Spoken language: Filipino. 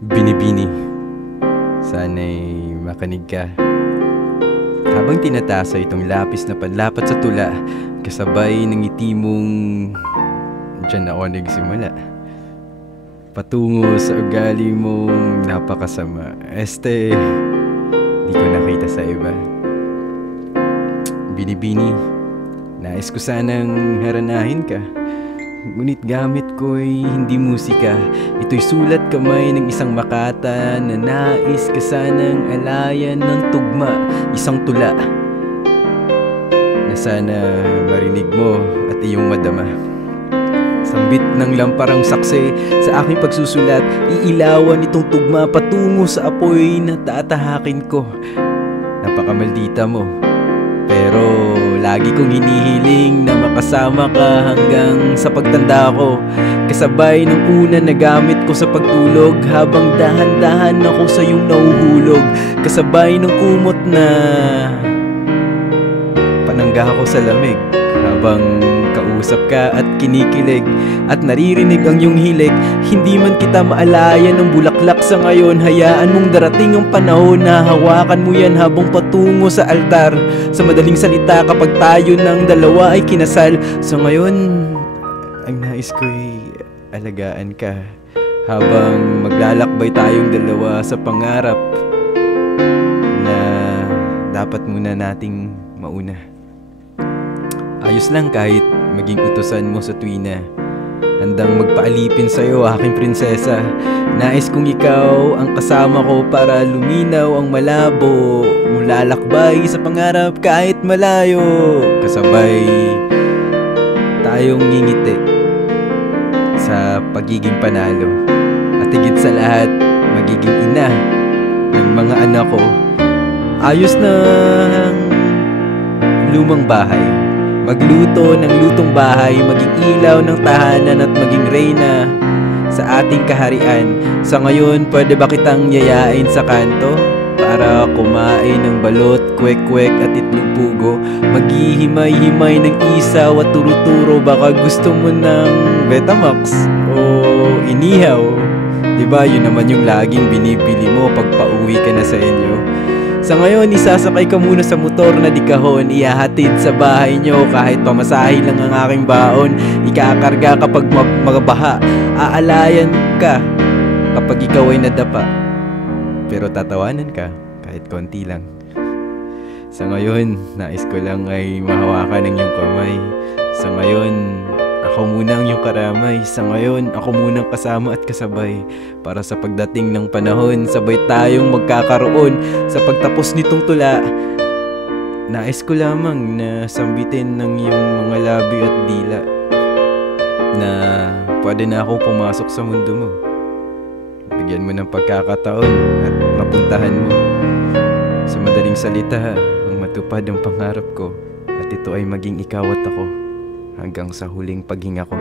Binibini, sana'y makinig ka. Habang tinatasa itong lapis na panlapat sa tula, kasabay ng ngiti mong diyan ako nagsimula. Patungo sa ugali mong napakasama. Di ko nakita sa iba. Binibini, nais ko sanang haranahin ka. Ngunit gamit ko'y hindi musika. Ito'y sulat kamay ng isang makata na nais ka sanang alayan ng tugma. Isang tula na sana marinig mo at iyong madama. Sambit ng lamparang saksi sa aking pagsusulat, iilawan itong tugma patungo sa apoy na tatahakin ko. Napakamaldita mo, pero lagi kong hinihiling na makasama ka hanggang sa pagtanda ko. Kasabay ng una na gamit ko sa pagtulog, habang dahan-dahan ako sa iyong nahuhulog. Kasabay ng kumot na panangga ako sa lamig, habang kausap ka at kinikilig at naririnig ang iyong hilik. Hindi man kita maalayan ng bulaklak sa ngayon, hayaan mong darating ang panahon na hawakan mo yan habang patungo sa altar. Sa madaling salita, kapag tayo ng dalawa ay kinasal, sa ngayon ang nais ko'y alagaan ka habang maglalakbay tayong dalawa sa pangarap na dapat muna nating mauna. Ayos lang kahit maging utusan mo sa tuwina. Handang magpaalipin sa'yo, aking prinsesa. Nais kong ikaw ang kasama ko para luminaw ang malabo. Mulalakbay sa pangarap kahit malayo. Kasabay tayong ngingiti sa pagiging panalo. At higit sa lahat, magiging ina ng mga anak ko. Ayos ng lumang bahay, magluto ng lutong bahay, maging ilaw ng tahanan at maging reyna sa ating kaharian. Sa ngayon, pwede ba kitang yayain sa kanto para kumain ng balot, kwek-kwek at itlog pugo? Maghihimay-himay ng isaw at turo-turo. Baka gusto mo ng Betamax o inihaw. Diba yun naman yung laging binibili mo pag pauwi ka na sa inyo? Sa ngayon, isasakay ka muna sa motor na di kahon, ihahatid sa bahay nyo kahit pamasahe lang ang aking baon. Ikakarga kapag magabaha, aalayan ka kapag ikaw ay nadapa, pero tatawanan ka kahit konti lang. Sa ngayon, nais ko lang ay mahawakan ng iyong kamay. Sa ngayon, ako muna ang iyong karamay. Sa ngayon, ako muna ang kasama at kasabay. Para sa pagdating ng panahon, sabay tayong magkakaroon. Sa pagtapos nitong tula, nais ko lamang na sambitin ng iyong mga labi at dila na pwede na akong pumasok sa mundo mo. Bigyan mo ng pagkakataon at mapuntahan mo. Sa madaling salita, ang matupad ang pangarap ko, at ito ay maging ikaw at ako hanggang sa huling paghinga ko.